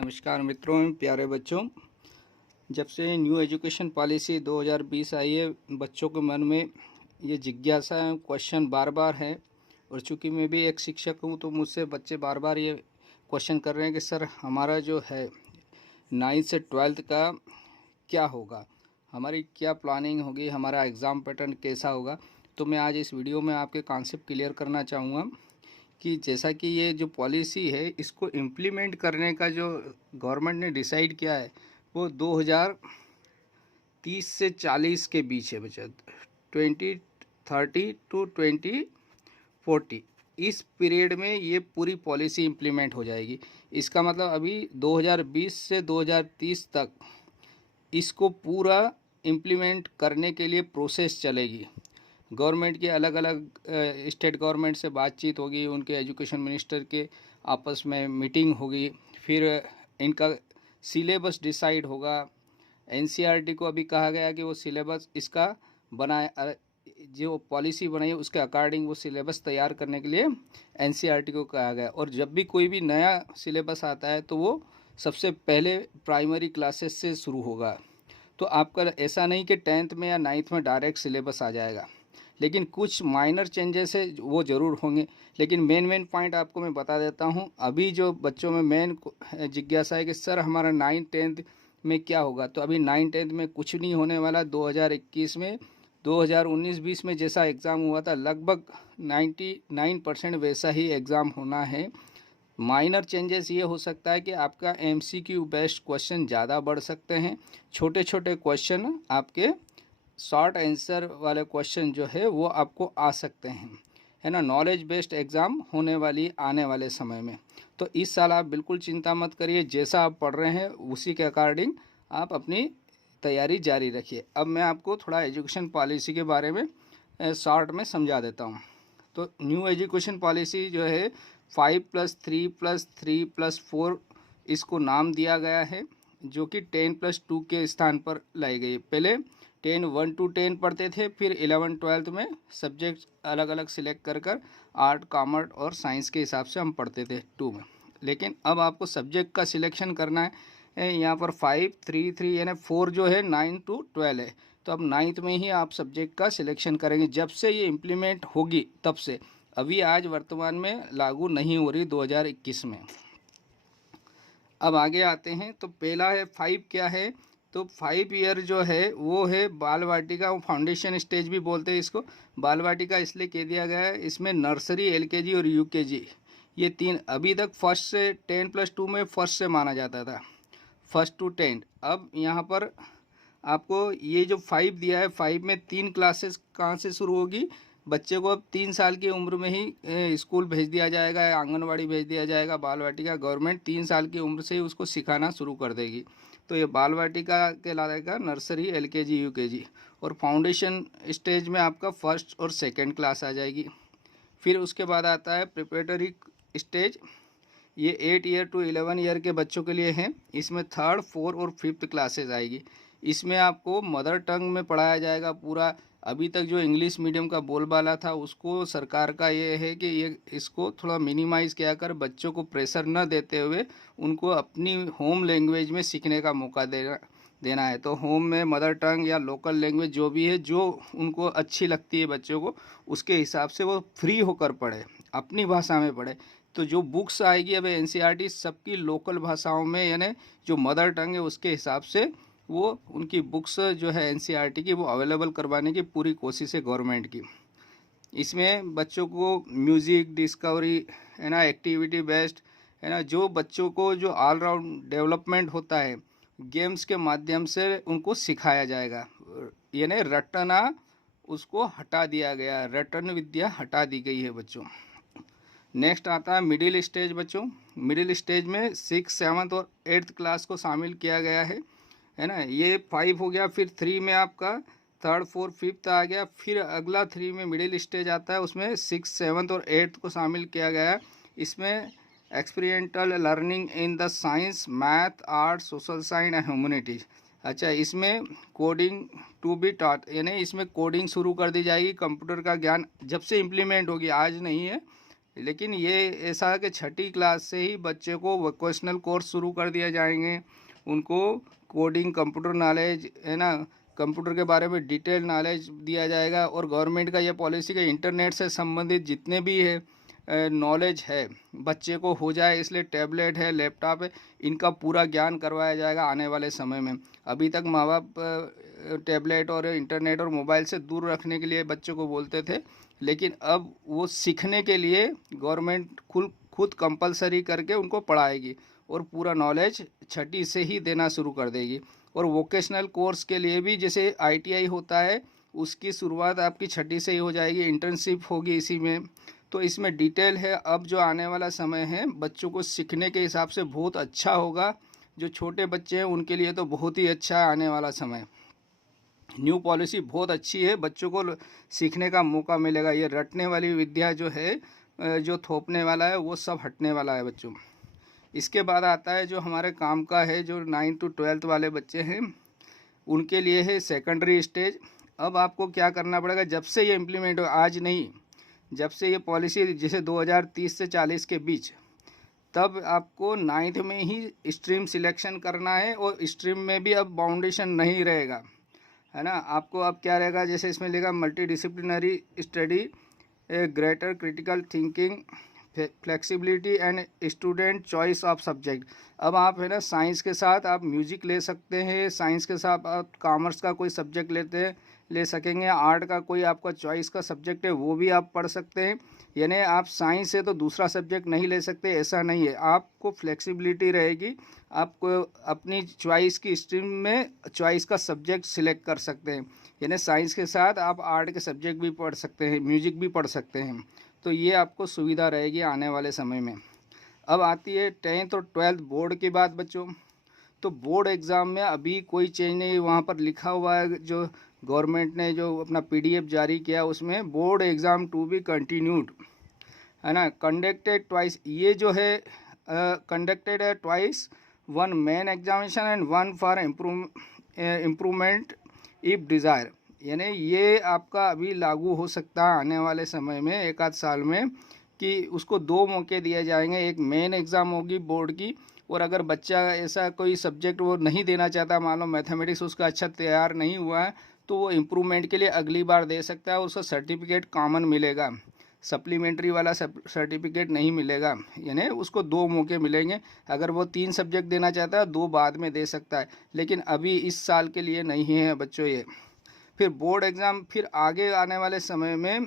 नमस्कार मित्रों, प्यारे बच्चों। जब से न्यू एजुकेशन पॉलिसी 2020 आई है, बच्चों के मन में ये जिज्ञासा क्वेश्चन बार बार है। और चूँकि मैं भी एक शिक्षक हूँ तो मुझसे बच्चे बार बार ये क्वेश्चन कर रहे हैं कि सर हमारा जो है 9th से 12th का क्या होगा, हमारी क्या प्लानिंग होगी, हमारा एग्ज़ाम पैटर्न कैसा होगा। तो मैं आज इस वीडियो में आपके कॉन्सेप्ट क्लियर करना चाहूँगा कि जैसा कि ये जो पॉलिसी है इसको इम्प्लीमेंट करने का जो गवर्नमेंट ने डिसाइड किया है वो 2030 से 40 के बीच है बच्चा, 2030 टू 2040 इस पीरियड में ये पूरी पॉलिसी इम्प्लीमेंट हो जाएगी। इसका मतलब अभी 2020 से 2030 तक इसको पूरा इम्प्लीमेंट करने के लिए प्रोसेस चलेगी। गवर्नमेंट के अलग अलग स्टेट गवर्नमेंट से बातचीत होगी, उनके एजुकेशन मिनिस्टर के आपस में मीटिंग होगी, फिर इनका सिलेबस डिसाइड होगा। एनसीईआरटी को अभी कहा गया कि वो सिलेबस इसका बनाए, जो पॉलिसी बनाई उसके अकॉर्डिंग वो सिलेबस तैयार करने के लिए एनसीईआरटी को कहा गया। और जब भी कोई भी नया सिलेबस आता है तो वो सबसे पहले प्राइमरी क्लासेस से शुरू होगा। तो आपका ऐसा नहीं कि 10th में या 9th में डायरेक्ट सिलेबस आ जाएगा, लेकिन कुछ माइनर चेंजेस है वो ज़रूर होंगे। लेकिन मेन पॉइंट आपको मैं बता देता हूँ। अभी जो बच्चों में मेन जिज्ञासा है कि सर हमारा 9th-10th में क्या होगा, तो अभी 9th-10th में कुछ नहीं होने वाला। 2021 में 2019-20 में जैसा एग्ज़ाम हुआ था लगभग 99% वैसा ही एग्ज़ाम होना है। माइनर चेंजेस ये हो सकता है कि आपका एमसीक्यू बेस्ड क्वेश्चन ज़्यादा बढ़ सकते हैं, छोटे छोटे क्वेश्चन आपके शॉर्ट आंसर वाले क्वेश्चन जो है वो आपको आ सकते हैं, है ना। नॉलेज बेस्ड एग्ज़ाम होने वाली आने वाले समय में। तो इस साल आप बिल्कुल चिंता मत करिए, जैसा आप पढ़ रहे हैं उसी के अकॉर्डिंग आप अपनी तैयारी जारी रखिए। अब मैं आपको थोड़ा एजुकेशन पॉलिसी के बारे में शॉर्ट में समझा देता हूँ। तो न्यू एजुकेशन पॉलिसी जो है 5+3+3+4 इसको नाम दिया गया है, जो कि 10+2 के स्थान पर लाई गई। पहले 1 to 10 पढ़ते थे, फिर 11-12 में सब्जेक्ट अलग अलग सिलेक्ट कर आर्ट, कॉमर्स और साइंस के हिसाब से हम पढ़ते थे 2 में। लेकिन अब आपको सब्जेक्ट का सिलेक्शन करना है। यहाँ पर 5-3-3 यानी 4 जो है 9 to 12 है। तो अब 9th में ही आप सब्जेक्ट का सिलेक्शन करेंगे। जब से ये इम्प्लीमेंट होगी तब से, अभी आज वर्तमान में लागू नहीं हो रही 2021 में। अब आगे आते हैं। तो पहला है 5 क्या है, तो 5 ईयर जो है वो है बाल वाटिका, वो फाउंडेशन स्टेज भी बोलते हैं इसको। बाल वाटिका इसलिए कह दिया गया है, इसमें नर्सरी, एलकेजी और यूकेजी ये 3, अभी तक फर्स्ट से 10+2 में फर्स्ट से माना जाता था, 1 to 10। अब यहाँ पर आपको ये जो 5 दिया है, 5 में 3 क्लासेस कहाँ से शुरू होगी। बच्चे को अब 3 साल की उम्र में ही स्कूल भेज दिया जाएगा, आंगनवाड़ी भेज दिया जाएगा। बाल वाटिका गवर्नमेंट 3 साल की उम्र से ही उसको सिखाना शुरू कर देगी। तो ये बाल वाटिका कहलाएगा नर्सरी, एलकेजी, यूकेजी। और फाउंडेशन स्टेज में आपका फर्स्ट और सेकंड क्लास आ जाएगी। फिर उसके बाद आता है प्रिपरेटरी स्टेज, ये 8 ईयर टू 11 ईयर के बच्चों के लिए है। इसमें 3rd, 4th और 5th क्लासेज आएगी। इसमें आपको मदर टंग में पढ़ाया जाएगा पूरा। अभी तक जो इंग्लिश मीडियम का बोलबाला था उसको सरकार का ये है कि ये इसको थोड़ा मिनिमाइज़ किया कर, बच्चों को प्रेशर न देते हुए उनको अपनी होम लैंग्वेज में सीखने का मौका देना है। तो होम में मदर टंग या लोकल लैंग्वेज जो भी है, जो उनको अच्छी लगती है बच्चों को, उसके हिसाब से वो फ्री होकर पढ़े, अपनी भाषा में पढ़े। तो जो बुक्स आएगी अब एनसीईआरटी सबकी लोकल भाषाओं में, यानी जो मदर टंग है उसके हिसाब से वो उनकी बुक्स जो है एनसीईआरटी की वो अवेलेबल करवाने की पूरी कोशिश है गवर्नमेंट की। इसमें बच्चों को म्यूज़िक डिस्कवरी, है ना, एक्टिविटी बेस्ड, है ना, जो बच्चों को जो ऑलराउंड डेवलपमेंट होता है गेम्स के माध्यम से उनको सिखाया जाएगा। यानी रटना उसको हटा दिया गया, रटन विद्या हटा दी गई है बच्चों। नेक्स्ट आता है मिडिल स्टेज बच्चों। मिडिल स्टेज में 6th, 7th और 8th क्लास को शामिल किया गया है ना। ये 5 हो गया। फिर 3 में आपका 3rd, 4th, 5th आ गया। फिर अगला 3 में मिडिल स्टेज आता है, उसमें 6th, 7th और 8th को शामिल किया गया है। इसमें experiential learning in the science, math, art, social science and humanities. अच्छा, इसमें कोडिंग टू बी टॉट, यानी इसमें कोडिंग शुरू कर दी जाएगी। कंप्यूटर का ज्ञान जब से इम्प्लीमेंट होगी, आज नहीं है, लेकिन ये ऐसा है कि छठी क्लास से ही बच्चे को वोकेशनल कोर्स शुरू कर दिया जाएंगे, उनको कोडिंग, कंप्यूटर नॉलेज है ना, कंप्यूटर के बारे में डिटेल नॉलेज दिया जाएगा। और गवर्नमेंट का ये पॉलिसी कि इंटरनेट से संबंधित जितने भी है नॉलेज है बच्चे को हो जाए, इसलिए टैबलेट है, लैपटॉप है, इनका पूरा ज्ञान करवाया जाएगा आने वाले समय में। अभी तक माँ बाप टैबलेट और इंटरनेट और मोबाइल से दूर रखने के लिए बच्चों को बोलते थे, लेकिन अब वो सीखने के लिए गवर्नमेंट खुद कंपलसरी करके उनको पढ़ाएगी और पूरा नॉलेज छठी से ही देना शुरू कर देगी। और वोकेशनल कोर्स के लिए भी जैसे ITI होता है, उसकी शुरुआत आपकी छठी से ही हो जाएगी, इंटर्नशिप होगी इसी में। तो इसमें डिटेल है। अब जो आने वाला समय है बच्चों को सीखने के हिसाब से बहुत अच्छा होगा। जो छोटे बच्चे हैं उनके लिए तो बहुत ही अच्छा है आने वाला समय। न्यू पॉलिसी बहुत अच्छी है, बच्चों को सीखने का मौका मिलेगा। ये रटने वाली विद्या जो है, जो थोपने वाला है, वो सब हटने वाला है बच्चों। इसके बाद आता है जो हमारे काम का है, जो 9 to 12 वाले बच्चे हैं उनके लिए है सेकेंडरी स्टेज। अब आपको क्या करना पड़ेगा, जब से ये इम्प्लीमेंट हो, आज नहीं, जब से ये पॉलिसी जैसे 2030 से 40 के बीच, तब आपको 9th में ही स्ट्रीम सिलेक्शन करना है। और स्ट्रीम में भी अब बाउंडेशन नहीं रहेगा, है ना। आपको अब क्या रहेगा, जैसे इसमें लिखा multi disciplinary study, greater critical thinking, flexibility and student choice of subject. अब आप है ना साइंस के साथ आप म्यूजिक ले सकते हैं, साइंस के साथ आप कॉमर्स का कोई सब्जेक्ट ले सकेंगे, आर्ट का कोई आपका चॉइस का सब्जेक्ट है वो भी आप पढ़ सकते हैं। यानी आप साइंस से तो दूसरा सब्जेक्ट नहीं ले सकते, ऐसा नहीं है। आपको फ्लेक्सिबिलिटी रहेगी, आपको अपनी चॉइस की स्ट्रीम में चॉइस का सब्जेक्ट सिलेक्ट कर सकते हैं। यानी साइंस के साथ आप आर्ट के सब्जेक्ट भी पढ़ सकते हैं, म्यूजिक भी पढ़ सकते हैं। तो ये आपको सुविधा रहेगी आने वाले समय में। अब आती है 10th और 12th बोर्ड की बात बच्चों। तो बोर्ड एग्ज़ाम में अभी कोई चेंज नहीं, वहाँ पर लिखा हुआ है, जो गवर्नमेंट ने जो अपना PDF जारी किया उसमें board exam to be continued, है ना, कंडक्टेड ट्वाइस। ये जो है कंडक्टेड है twice, one main examination and one for improvement if desire. यानी ये आपका अभी लागू हो सकता है आने वाले समय में, एक आध साल में, कि उसको 2 मौके दिए जाएंगे। एक मेन एग्ज़ाम होगी बोर्ड की, और अगर बच्चा ऐसा कोई सब्जेक्ट वो नहीं देना चाहता, मान लो मैथमेटिक्स उसका अच्छा तैयार नहीं हुआ है, तो वो इम्प्रूवमेंट के लिए अगली बार दे सकता है, उसका सर्टिफिकेट कॉमन मिलेगा, सप्लीमेंट्री वाला सर्टिफिकेट नहीं मिलेगा। यानी उसको 2 मौके मिलेंगे। अगर वो 3 सब्जेक्ट देना चाहता है 2 बाद में दे सकता है, लेकिन अभी इस साल के लिए नहीं है बच्चों ये। फिर बोर्ड एग्ज़ाम, फिर आगे आने वाले समय में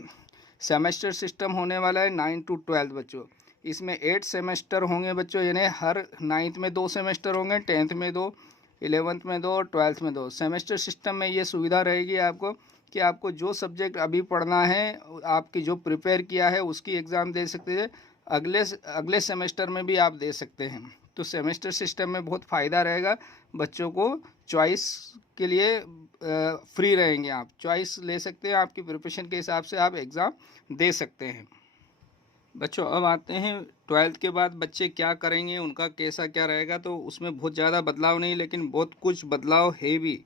सेमेस्टर सिस्टम होने वाला है 9 to 12 बच्चों। इसमें 8 सेमेस्टर होंगे बच्चों, यानी हर 9th में 2 सेमेस्टर होंगे, 10th में 2, 11th में 2 और 12th में 2। सेमेस्टर सिस्टम में ये सुविधा रहेगी आपको कि आपको जो सब्जेक्ट अभी पढ़ना है, आपकी जो प्रिपेयर किया है उसकी एग्ज़ाम दे सकते हैं, अगले सेमेस्टर में भी आप दे सकते हैं। तो सेमेस्टर सिस्टम में बहुत फ़ायदा रहेगा बच्चों को। चॉइस के लिए फ्री रहेंगे, आप चॉइस ले सकते हैं, आपकी प्रिपरेशन के हिसाब से आप एग्ज़ाम दे सकते हैं बच्चों। अब आते हैं 12th के बाद बच्चे क्या करेंगे, उनका कैसा क्या रहेगा। तो उसमें बहुत ज़्यादा बदलाव नहीं, लेकिन बहुत कुछ बदलाव है भी।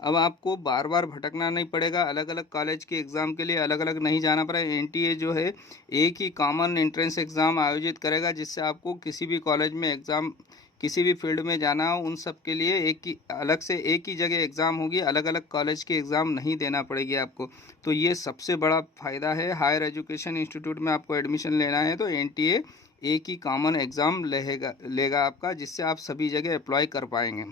अब आपको बार बार भटकना नहीं पड़ेगा, अलग अलग कॉलेज के एग्ज़ाम के लिए अलग अलग नहीं जाना पड़ेगा। NTA जो है एक ही कॉमन एंट्रेंस एग्ज़ाम आयोजित करेगा, जिससे आपको किसी भी कॉलेज में एग्ज़ाम, किसी भी फील्ड में जाना हो, उन सब के लिए एक ही अलग से एक ही जगह एग्ज़ाम होगी, अलग अलग कॉलेज के एग्ज़ाम नहीं देना पड़ेगी आपको। तो ये सबसे बड़ा फ़ायदा है। हायर एजुकेशन इंस्टीट्यूट में आपको एडमिशन लेना है तो NTA एक ही कॉमन एग्ज़ाम लेगा आपका, जिससे आप सभी जगह अप्लाई कर पाएंगे।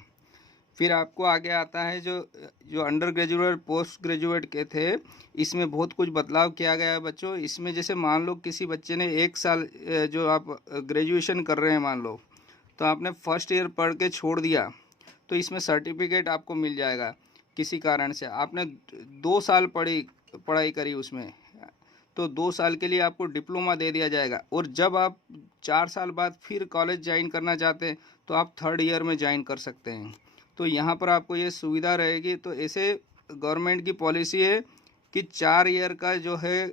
फिर आपको आगे आता है जो अंडर ग्रेजुएट पोस्ट ग्रेजुएट के थे, इसमें बहुत कुछ बदलाव किया गया है बच्चों। इसमें जैसे मान लो किसी बच्चे ने 1 साल जो आप ग्रेजुएशन कर रहे हैं, मान लो तो आपने फर्स्ट ईयर पढ़ के छोड़ दिया, तो इसमें सर्टिफिकेट आपको मिल जाएगा। किसी कारण से आपने 2 साल पढ़ाई करी उसमें, तो 2 साल के लिए आपको डिप्लोमा दे दिया जाएगा। और जब आप 4 साल बाद फिर कॉलेज ज्वाइन करना चाहते हैं तो आप 3rd ईयर में ज्वाइन कर सकते हैं। तो यहाँ पर आपको ये सुविधा रहेगी। तो ऐसे गवर्नमेंट की पॉलिसी है कि 4 ईयर का जो है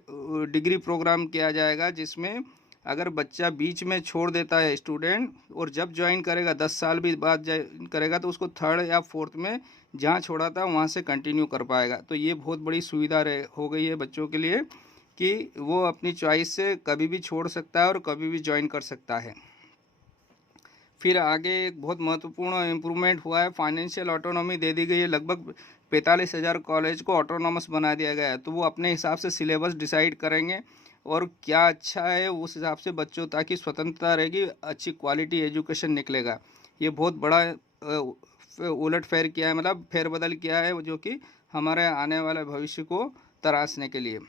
डिग्री प्रोग्राम किया जाएगा, जिसमें अगर बच्चा बीच में छोड़ देता है स्टूडेंट, और जब ज्वाइन करेगा 10 साल भी बाद ज्वाइन करेगा, तो उसको 3rd या 4th में जहाँ छोड़ा था वहाँ से कंटिन्यू कर पाएगा। तो ये बहुत बड़ी सुविधा हो गई है बच्चों के लिए कि वो अपनी चॉइस से कभी भी छोड़ सकता है और कभी भी ज्वाइन कर सकता है। फिर आगे एक बहुत महत्वपूर्ण इम्प्रूवमेंट हुआ है, फाइनेंशियल ऑटोनॉमी दे दी गई है। लगभग 45,000 कॉलेज को ऑटोनॉमस बना दिया गया है, तो वो अपने हिसाब से सिलेबस डिसाइड करेंगे और क्या अच्छा है उस हिसाब से बच्चों ताकि स्वतंत्रता रहेगी, अच्छी क्वालिटी एजुकेशन निकलेगा। ये बहुत बड़ा उलट फेर किया है, मतलब फेरबदल किया है, जो कि हमारे आने वाले भविष्य को तराशने के लिए।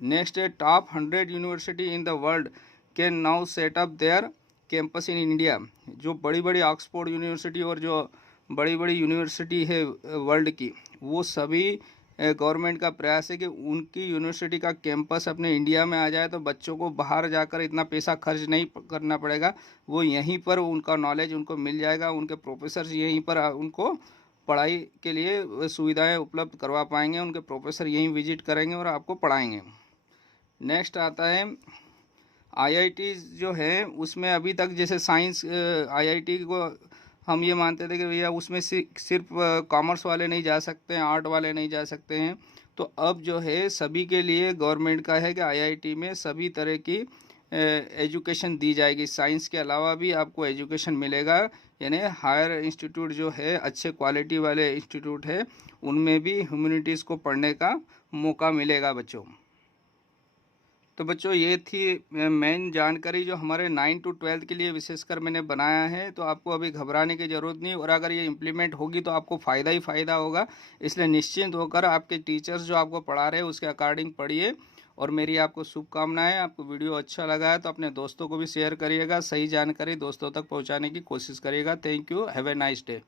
नेक्स्ट है, top 100 university in the world can now set up their campus in India. जो बड़ी बड़ी ऑक्सफोर्ड यूनिवर्सिटी और जो बड़ी बड़ी यूनिवर्सिटी है वर्ल्ड की, वो सभी गवर्नमेंट का प्रयास है कि उनकी यूनिवर्सिटी का कैंपस अपने इंडिया में आ जाए, तो बच्चों को बाहर जाकर इतना पैसा खर्च नहीं करना पड़ेगा। वो यहीं पर उनका नॉलेज उनको मिल जाएगा, उनके प्रोफेसर यहीं पर उनको पढ़ाई के लिए सुविधाएं उपलब्ध करवा पाएंगे, उनके प्रोफेसर यहीं विजिट करेंगे और आपको पढ़ाएंगे। नेक्स्ट आता है आईआईटी जो है, उसमें अभी तक जैसे साइंस आईआईटी को हम ये मानते थे कि भैया उसमें सिर्फ कॉमर्स वाले नहीं जा सकते हैं, आर्ट वाले नहीं जा सकते हैं। तो अब जो है सभी के लिए गवर्नमेंट का है कि आईआईटी में सभी तरह की एजुकेशन दी जाएगी। साइंस के अलावा भी आपको एजुकेशन मिलेगा, यानी हायर इंस्टीट्यूट जो है, अच्छे क्वालिटी वाले इंस्टीट्यूट है, उनमें भी ह्यूमैनिटीज़ को पढ़ने का मौका मिलेगा बच्चों। तो बच्चों ये थी मेन जानकारी जो हमारे 9 to 12 के लिए विशेषकर मैंने बनाया है। तो आपको अभी घबराने की ज़रूरत नहीं, और अगर ये इम्प्लीमेंट होगी तो आपको फ़ायदा ही फ़ायदा होगा। इसलिए निश्चिंत होकर आपके टीचर्स जो आपको पढ़ा रहे हैं उसके अकॉर्डिंग पढ़िए। और मेरी आपको शुभकामनाएं। आपको वीडियो अच्छा लगा है तो अपने दोस्तों को भी शेयर करिएगा, सही जानकारी दोस्तों तक पहुँचाने की कोशिश करिएगा। Thank you, have a nice day.